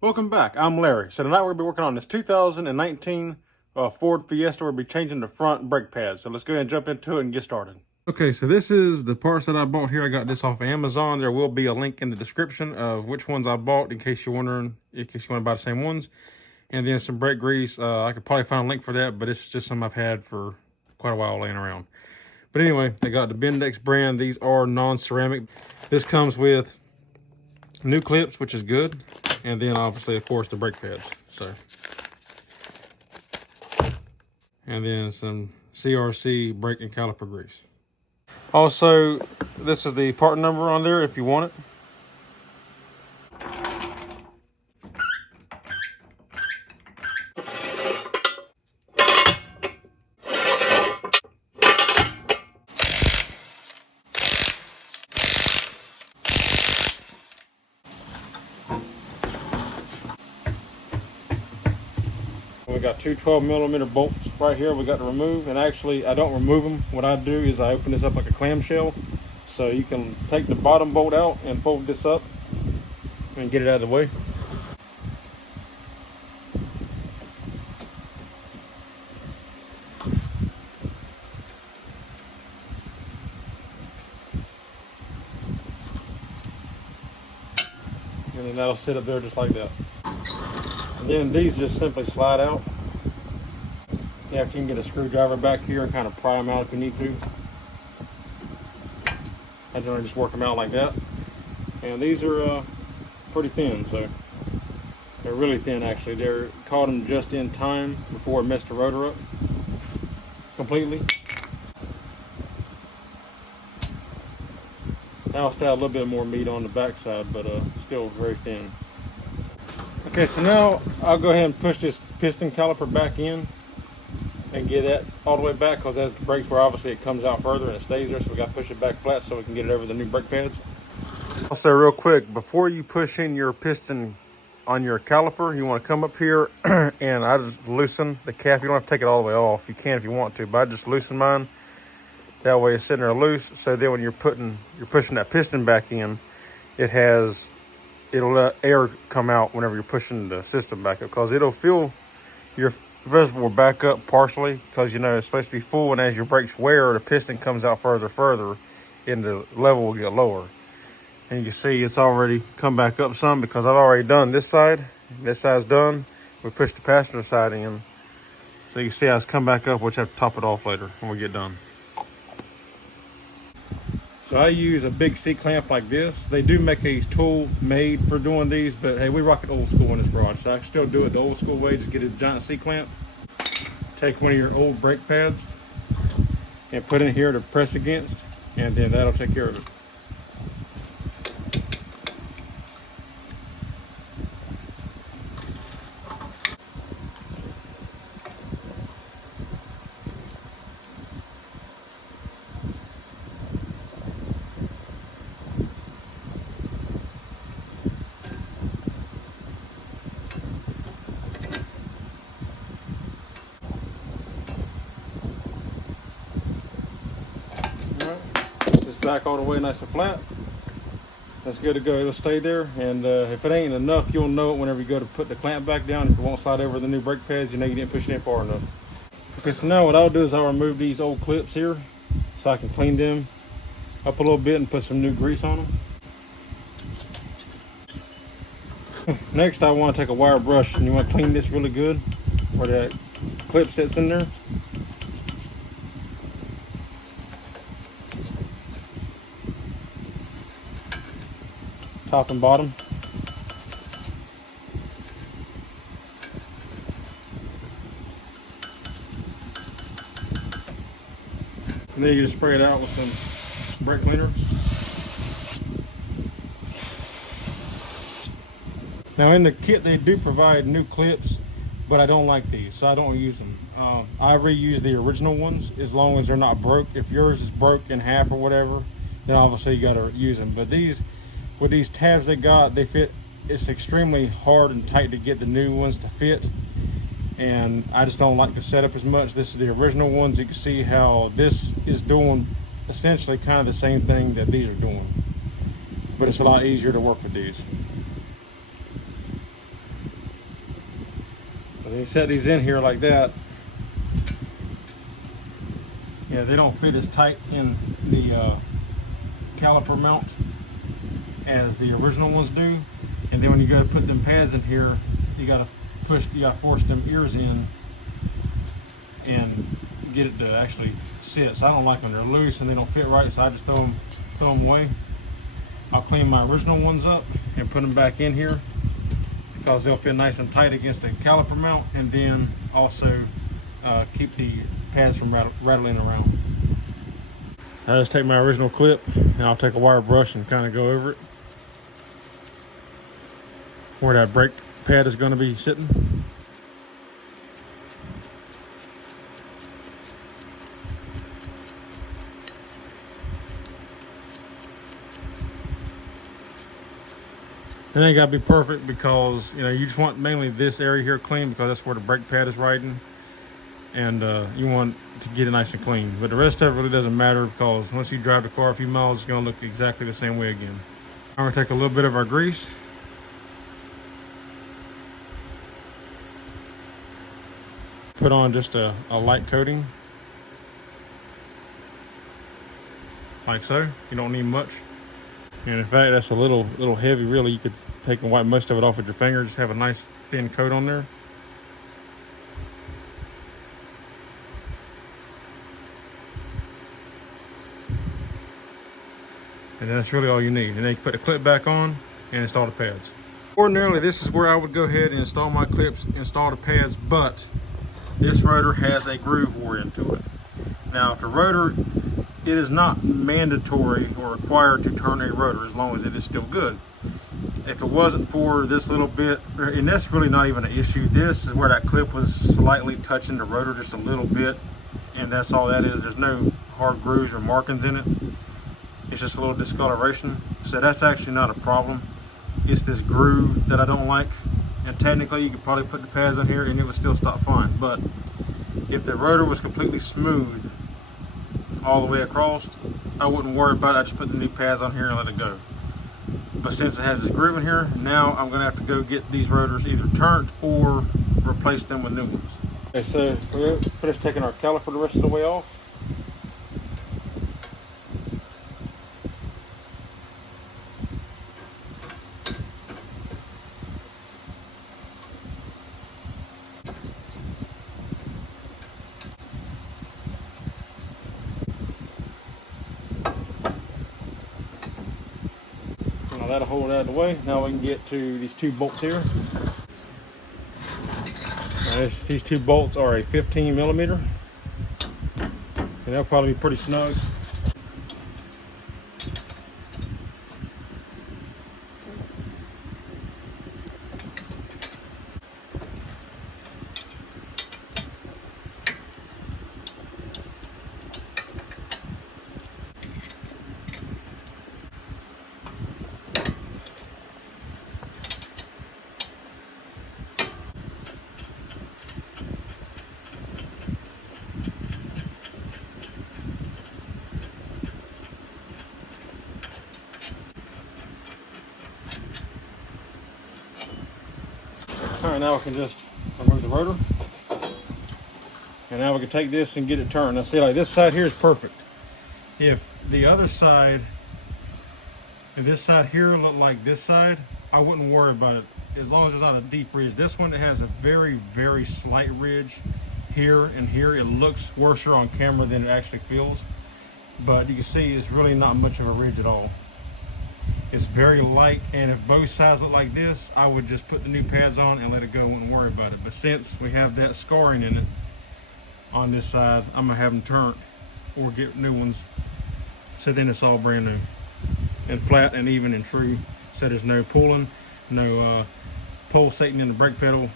Welcome back. I'm Larry. So tonight we're going to be working on this 2019 Ford Fiesta. We'll be changing the front brake pads. So let's go ahead and jump into it and get started. Okay, so this is the parts that I bought here. I got this off of Amazon. There will be a link in the description of which ones I bought in case you're wondering, in case you want to buy the same ones. And then some brake grease. I could probably find a link for that, but it's just something I've had for quite a while laying around. But anyway, I got the Bendix brand. These are non-ceramic. This comes with new clips, which is good. And then obviously, of course, the brake pads. So, and then some CRC brake and caliper grease. Also, this is the part number on there if you want it. We got two 12mm bolts right here we got to remove, and actually I don't remove them. What I do is I open this up like a clamshell, so you can take the bottom bolt out and fold this up and get it out of the way. And then that'll sit up there just like that. And then these just simply slide out. Yeah, if you can get a screwdriver back here and kind of pry them out if you need to. I generally just work them out like that. And these are pretty thin, so they're really thin actually. They're caught them just in time before it messed the rotor up completely. Now I'll still have a little bit more meat on the backside, but still very thin. Okay, so now I'll go ahead and push this piston caliper back in and get that all the way back, because as the brakes were, obviously it comes out further and it stays there, so we got to push it back flat so we can get it over the new brake pads. Also, real quick, before you push in your piston on your caliper, you want to come up here and I just loosen the cap. You don't have to take it all the way off. You can if you want to, but I just loosen mine. That way it's sitting there loose, so then when you're pushing that piston back in, it'll let air come out whenever you're pushing the system back up, because it'll fill your reservoir back up partially, because you know it's supposed to be full, and as your brakes wear, the piston comes out further and the level will get lower. And you can see it's already come back up some because I've already done this side. This side's done. We pushed the passenger side in, so you can see how it's come back up, which I have to top it off later when we get done. So I use a big C-clamp like this. They do make a tool made for doing these, but hey, we rock it old school in this garage. So I can still do it the old school way, just get a giant C-clamp. Take one of your old brake pads and put it in here to press against, and then that'll take care of it. Back all the way nice and flat. That's good to go. It'll stay there, and if it ain't enough, you'll know it whenever you go to put the clamp back down. If it won't slide over the new brake pads, you know you didn't push it in far enough. Okay, so now what I'll do is I'll remove these old clips here so I can clean them up a little bit and put some new grease on them. Next, I want to take a wire brush, and you want to clean this really good where that clip sits in there. Top and bottom. And then you just spray it out with some brake cleaner. Now in the kit they do provide new clips, but I don't like these, so I don't use them. I reuse the original ones as long as they're not broke. If yours is broke in half or whatever, then obviously you gotta use them. But these, with these tabs they got, they fit. It's extremely hard and tight to get the new ones to fit, and I just don't like the setup as much. This is the original ones. You can see how this is doing essentially kind of the same thing that these are doing, but it's a lot easier to work with these. When you set these in here like that, yeah, they don't fit as tight in the caliper mount as the original ones do. And then when you go to put them pads in here, you gotta force them ears in and get it to actually sit. So I don't like when they're loose and they don't fit right, so I just throw them away. I'll clean my original ones up and put them back in here because they'll fit nice and tight against the caliper mount, and then also keep the pads from rattling around. I just take my original clip and I'll take a wire brush and kind of go over it where that brake pad is going to be sitting. It ain't gotta be perfect because, you know, you just want mainly this area here clean because that's where the brake pad is riding, and you want to get it nice and clean. But the rest of it really doesn't matter because once you drive the car a few miles, it's gonna look exactly the same way again. I'm gonna take a little bit of our grease. Put on just a light coating. Like so. You don't need much. And in fact, that's a little heavy really. You could take and wipe most of it off with your finger. Just have a nice thin coat on there. And that's really all you need. And then you put the clip back on and install the pads. Ordinarily, this is where I would go ahead and install my clips, install the pads, but this rotor has a groove wore into it. Now, if the rotor, it is not mandatory or required to turn a rotor as long as it is still good. If it wasn't for this little bit, and that's really not even an issue, this is where that clip was slightly touching the rotor just a little bit, and that's all that is. There's no hard grooves or markings in it. It's just a little discoloration. So that's actually not a problem. It's this groove that I don't like. And technically you could probably put the pads on here and it would still stop fine. But if the rotor was completely smooth all the way across, I wouldn't worry about it. I just put the new pads on here and let it go. But since it has this groove in here, now I'm gonna have to go get these rotors either turned or replace them with new ones. Okay, so we're finished taking our caliper the rest of the way off. That'll hold out of the way. Now we can get to these two bolts here. These two bolts are a 15 millimeter, and they'll probably be pretty snug. All right, now we can just remove the rotor. And now we can take this and get it turned. Now see, like this side here is perfect. If the other side, if this side here looked like this side, I wouldn't worry about it as long as it's not a deep ridge. This one, it has a very, very slight ridge here and here. It looks worse on camera than it actually feels. But you can see it's really not much of a ridge at all. It's very light, and if both sides look like this, I would just put the new pads on and let it go, wouldn't worry about it. But since we have that scarring in it on this side, I'm gonna have them turned or get new ones. So then it's all brand new and flat and even and true. So there's no pulling, no pulsating in the brake pedal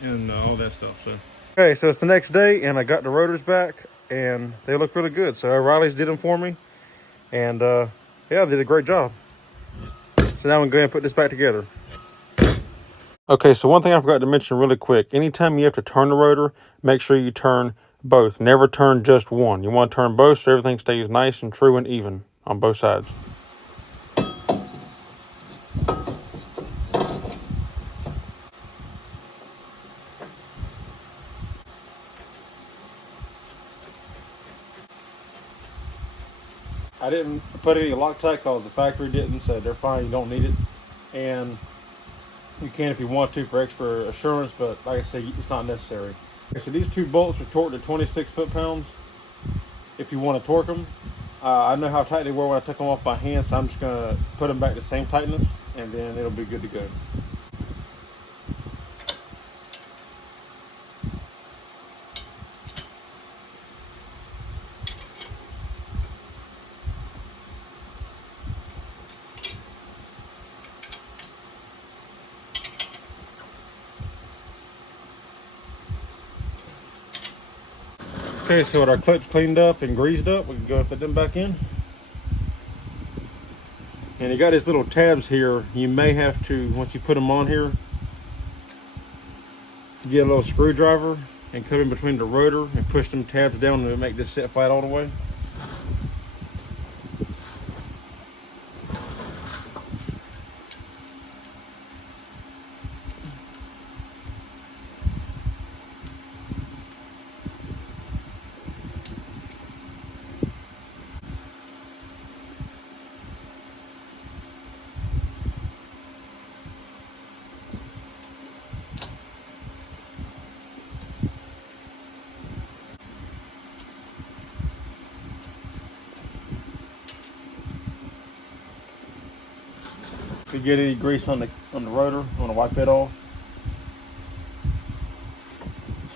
and all that stuff. So okay, so it's the next day and I got the rotors back and they look really good. So O'Reilly's did them for me, and yeah, they did a great job. So now I'm going to go ahead and put this back together. Okay, so one thing I forgot to mention really quick. Anytime you have to turn the rotor, make sure you turn both. Never turn just one. You want to turn both so everything stays nice and true and even on both sides. I didn't put any Loctite because the factory didn't, so they're fine. You don't need it, and you can if you want to for extra assurance, but like I say, it's not necessary. Okay, so these two bolts are torqued to 26 foot-pounds. If you want to torque them, I know how tight they were when I took them off by hand, so I'm just gonna put them back the same tightness, and then it'll be good to go. Okay, so with our clips cleaned up and greased up, we can go and put them back in. And you got these little tabs here. You may have to, once you put them on here, get a little screwdriver and cut in between the rotor and push them tabs down to make this set flat all the way. If you get any grease on the rotor, I want to wipe it off.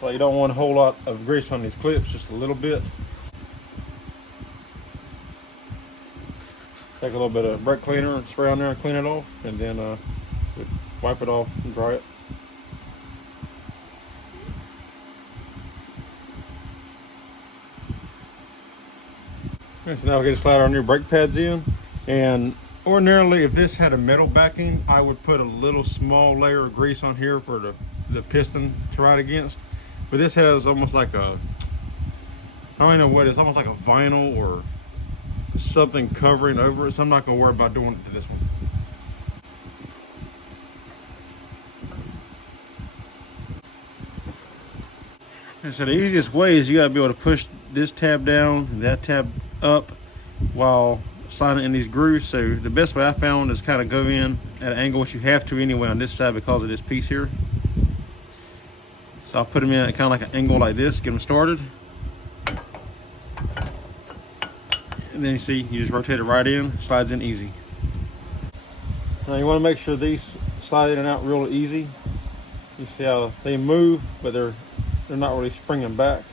So you don't want a whole lot of grease on these clips, just a little bit. Take a little bit of brake cleaner and spray on there and clean it off, and then wipe it off and dry it. Okay, so now we're going to slide our new brake pads in, and ordinarily if this had a metal backing, I would put a little small layer of grease on here for the piston to ride against, but this has almost like a, I don't even know what it is, almost like a vinyl or something covering over it, so I'm not going to worry about doing it to this one. And so the easiest way is you got to be able to push this tab down and that tab up while sliding in these grooves. So the best way I found is kind of go in at an angle, which you have to anyway on this side because of this piece here. So I'll put them in at kind of like an angle like this, get them started. And then you see, you just rotate it right in, slides in easy. Now you want to make sure these slide in and out real easy. You see how they move, but they're not really springing back.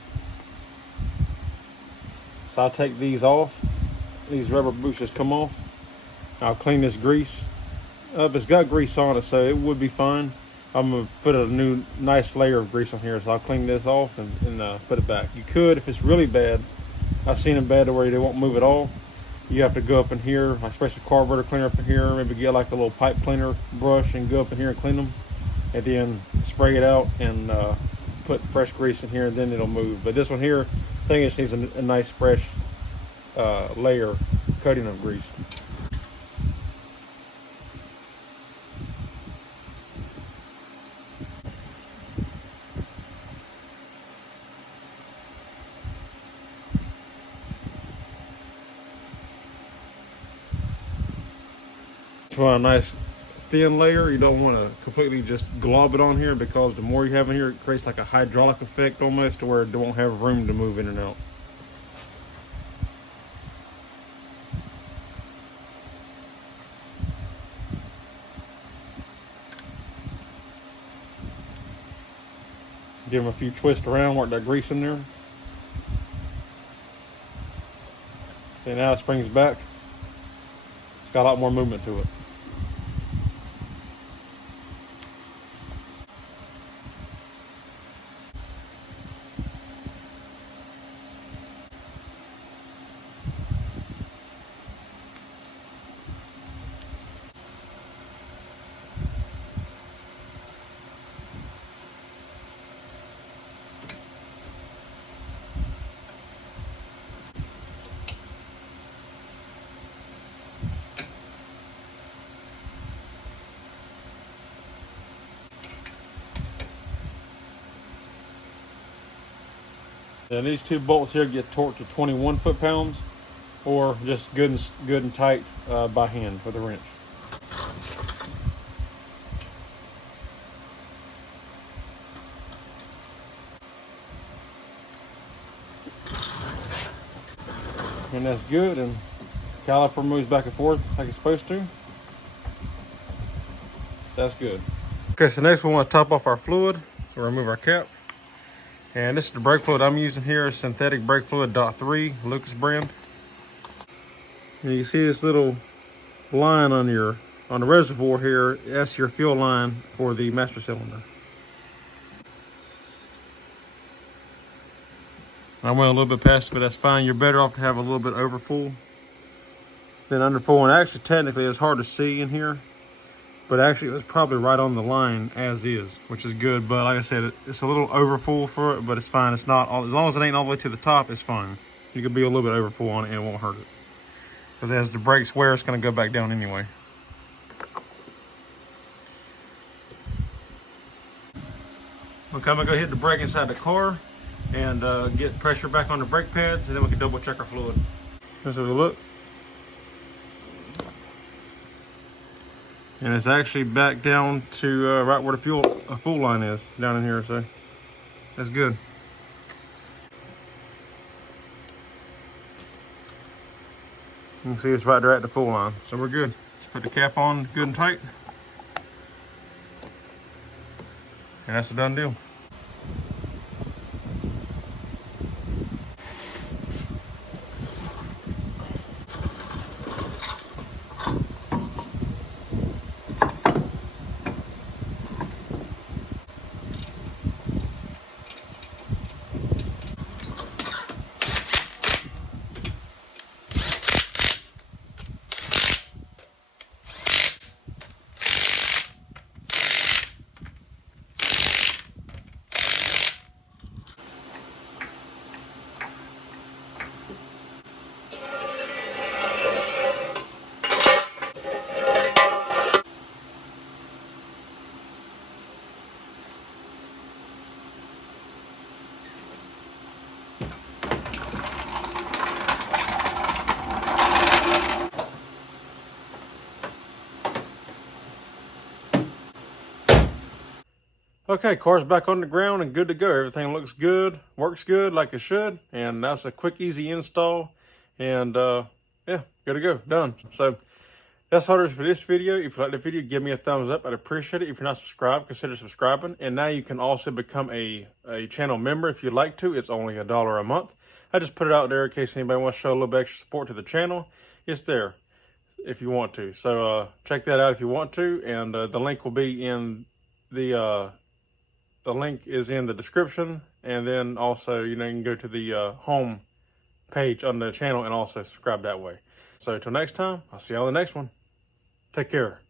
So I'll take these off. These rubber boots just come off. I'll clean this grease up. It's got grease on it, so it would be fine. I'm gonna put a new nice layer of grease on here, so I'll clean this off and put it back. You could, if it's really bad, I've seen them bad to where they won't move at all. You have to go up in here, like special carburetor cleaner up in here, maybe get like a little pipe cleaner brush and go up in here and clean them, and then spray it out and put fresh grease in here, and then it'll move. But this one here, I think it just needs a nice fresh layer coating of grease. Just want a nice thin layer. You don't want to completely just glob it on here, because the more you have in here, it creates like a hydraulic effect almost, to where it won't have room to move in and out. Give them a few twists around, work that grease in there. See, now it springs back. It's got a lot more movement to it. And these two bolts here get torqued to 21 foot-pounds. or just good and tight by hand with a wrench. And that's good, and caliper moves back and forth like it's supposed to. That's good. Okay, so next we want to top off our fluid. So remove our cap. And this is the brake fluid I'm using here, is synthetic brake fluid .3 Lucas brand. And you can see this little line on the reservoir here. That's your fuel line for the master cylinder. I went a little bit past it, but that's fine. You're better off to have a little bit over full than under full. And actually, technically, it's hard to see in here, but actually, it was probably right on the line as is, which is good. But like I said, it's a little over full for it, but it's fine. It's not all, as long as it ain't all the way to the top, it's fine. You could be a little bit over full on it, and it won't hurt it. Because as the brakes wear, it's going to go back down anyway. Okay, I'm going to go hit the brake inside the car and get pressure back on the brake pads, and then we can double check our fluid. Let's have a look. And it's actually back down to right where the full line is, down in here, so that's good. You can see it's right there at the full line, so we're good. Let's put the cap on good and tight. And that's a done deal. Okay, car's back on the ground and good to go. Everything looks good, works good like it should, and that's a quick, easy install. And yeah, good to go, done. So that's all there is for this video. If you like the video, give me a thumbs up. I'd appreciate it. If you're not subscribed, consider subscribing. And now you can also become a channel member if you'd like to. It's only $1 a month. I just put it out there in case anybody wants to show a little bit extra support to the channel. It's there if you want to. So check that out if you want to. And the link will be in the link is in the description, and then also, you can go to the home page on the channel and also subscribe that way. So till next time, I'll see you on the next one. Take care.